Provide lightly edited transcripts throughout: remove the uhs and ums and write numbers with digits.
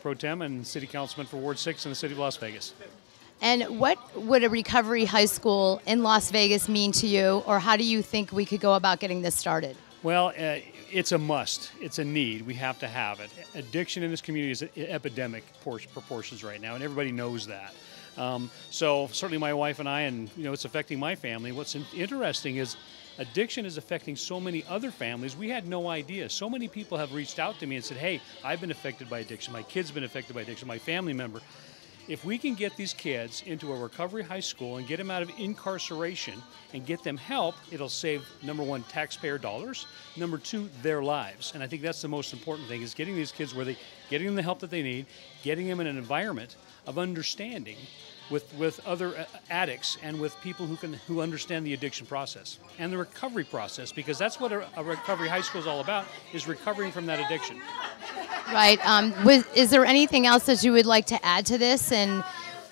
Pro Tem and City Councilman for Ward 6 in the City of Las Vegas. And what would a recovery high school in Las Vegas mean to you, or how do you think we could go about getting this started? Well, it's a must. It's a need. We have to have it. Addiction in this community is epidemic proportions right now, and everybody knows that. So certainly my wife and I, and it's affecting my family. What's interesting is addiction is affecting so many other families. We had no idea. So many people have reached out to me and said, hey, I've been affected by addiction. My kid's been affected by addiction, my family member. If we can get these kids into a recovery high school and get them out of incarceration and get them help, it'll save, number one, taxpayer dollars, number two, their lives. And I think that's the most important thing, is getting these kids getting them the help that they need, getting them in an environment of understanding with other addicts and with people who understand the addiction process and the recovery process, because that's what a recovery high school is all about, is recovering from that addiction. Right. Is there anything else that you would like to add to this? And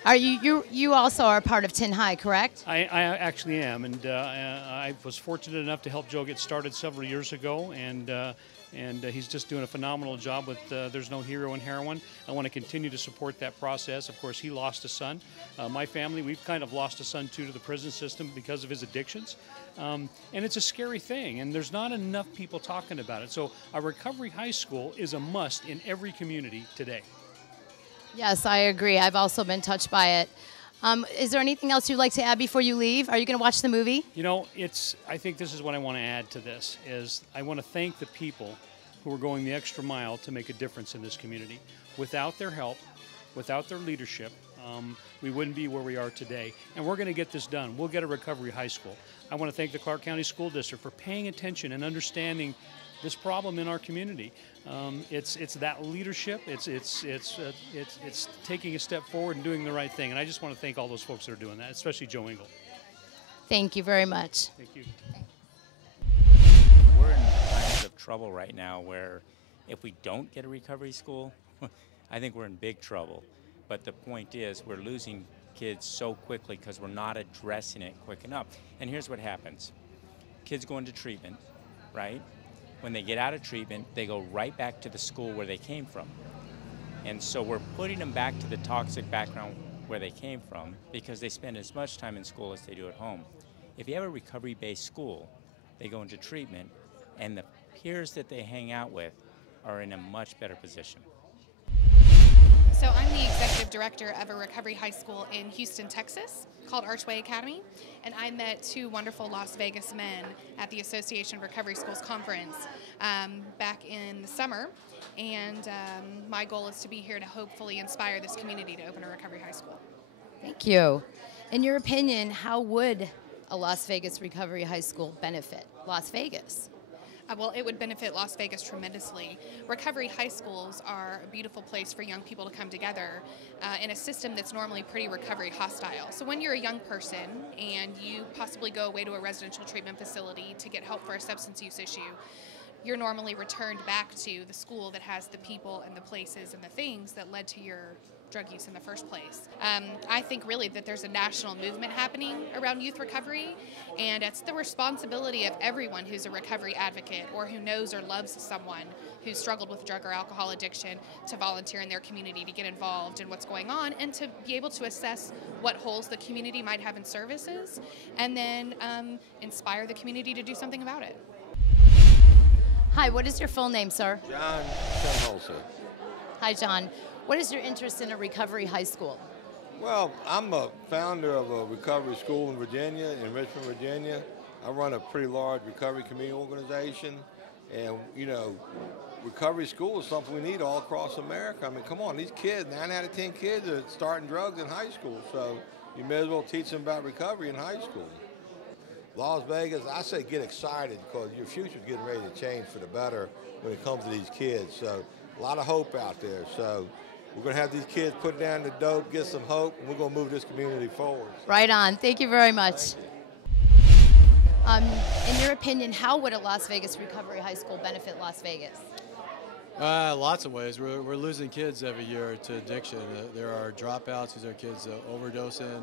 are you also are part of TINHIH, correct? I actually am, and I was fortunate enough to help Joe get started several years ago, and he's just doing a phenomenal job with There's No Hero in Heroin. I want to continue to support that process. Of course, he lost a son. My family, we've kind of lost a son too to the prison system because of his addictions. And it's a scary thing, and there's not enough people talking about it. So a recovery high school is a must in every community today. Yes, I agree. I've also been touched by it. Is there anything else you'd like to add before you leave? Are you going to watch the movie? I think this is what I want to add to this, is I want to thank the people who are going the extra mile to make a difference in this community. Without their help, without their leadership, we wouldn't be where we are today. And we're going to get this done. We'll get a recovery high school. I want to thank the Clark County School District for paying attention and understanding this problem in our community. It's that leadership. It's taking a step forward and doing the right thing. And I just want to thank all those folks that are doing that, especially Joe Engel. Thank you very much. Thank you. We're in times of trouble right now where if we don't get a recovery school, I think we're in big trouble. But the point is, we're losing kids so quickly because we're not addressing it quick enough. And here's what happens. Kids go into treatment, right? When they get out of treatment, they go right back to the school where they came from. And so we're putting them back to the toxic background where they came from because they spend as much time in school as they do at home. If you have a recovery-based school, they go into treatment, and the peers that they hang out with are in a much better position. So I'm the executive director of a recovery high school in Houston, Texas, called Archway Academy, and I met two wonderful Las Vegas men at the Association of Recovery Schools Conference back in the summer, and my goal is to be here to hopefully inspire this community to open a recovery high school. Thank you. In your opinion, how would a Las Vegas recovery high school benefit Las Vegas? Well, it would benefit Las Vegas tremendously. Recovery high schools are a beautiful place for young people to come together in a system that's normally pretty recovery hostile. So when you're a young person and you possibly go away to a residential treatment facility to get help for a substance use issue, you're normally returned back to the school that has the people and the places and the things that led to your drug use in the first place. I think really that there's a national movement happening around youth recovery, and it's the responsibility of everyone who's a recovery advocate or who knows or loves someone who's struggled with drug or alcohol addiction to volunteer in their community, to get involved in what's going on, and to be able to assess what holes the community might have in services, and then inspire the community to do something about it. Hi, what is your full name, sir? John Shinholser. Hi, John. What is your interest in a recovery high school? Well, I'm a founder of a recovery school in Virginia, in Richmond, Virginia. I run a pretty large recovery community organization, And, you know, recovery school is something we need all across America. I mean, come on, these kids, 9 out of 10 kids are starting drugs in high school. So you may as well teach them about recovery in high school. Las Vegas, I say get excited because your future's getting ready to change for the better when it comes to these kids. So a lot of hope out there. So we're going to have these kids put down the dope, get some hope, and we're going to move this community forward. Right on. Thank you very much. In your opinion, how would a Las Vegas Recovery High School benefit Las Vegas? Lots of ways. We're losing kids every year to addiction. There are dropouts. These are kids overdosing.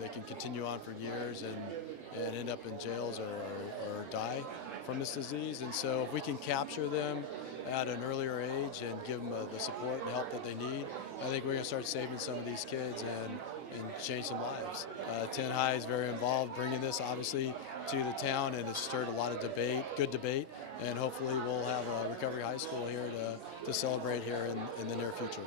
They can continue on for years and end up in jails or die from this disease. And so if we can capture them at an earlier age and give them the support and help that they need, I think we're going to start saving some of these kids and change some lives. TINHIH is very involved bringing this, obviously, to the town, and it's stirred a lot of debate, good debate, and hopefully we'll have a recovery high school here to celebrate here in the near future.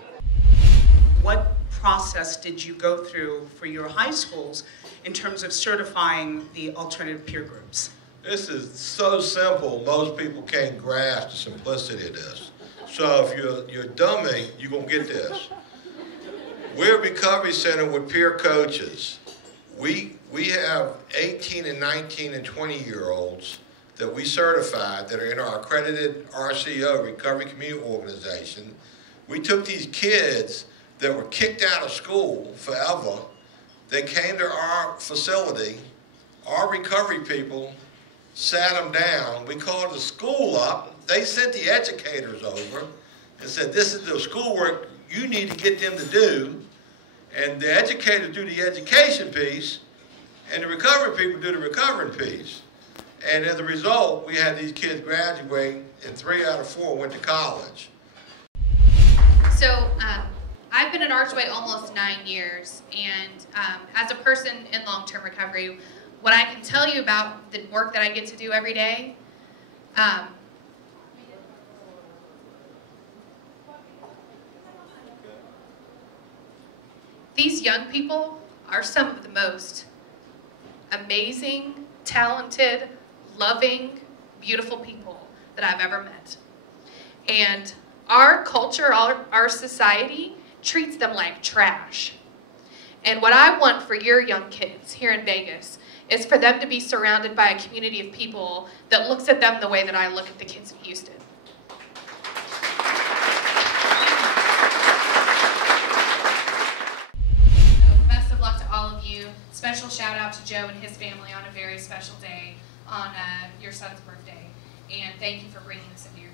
What process did you go through for your high schools in terms of certifying the alternative peer groups? This is so simple, most people can't grasp the simplicity of this. So if you're a dummy, you're going to get this. We're a recovery center with peer coaches. We have 18 and 19 and 20-year-olds that we certified that are in our accredited RCO, Recovery Community Organization. We took these kids that were kicked out of school forever. They came to our facility. Our recovery people sat them down. We called the school up. They sent the educators over and said, this is the schoolwork you need to get them to do. And the educators do the education piece, and the recovery people do the recovering piece. And as a result, we had these kids graduate, and 3 out of 4 went to college. So I've been at Archway almost 9 years, and as a person in long-term recovery, what I can tell you about the work that I get to do every day, these young people are some of the most amazing, talented, loving, beautiful people that I've ever met. And our culture, our society treats them like trash. And what I want for your young kids here in Vegas is for them to be surrounded by a community of people that looks at them the way that I look at the kids in Houston. Special shout out to Joe and his family on a very special day on your son's birthday. And thank you for bringing this into your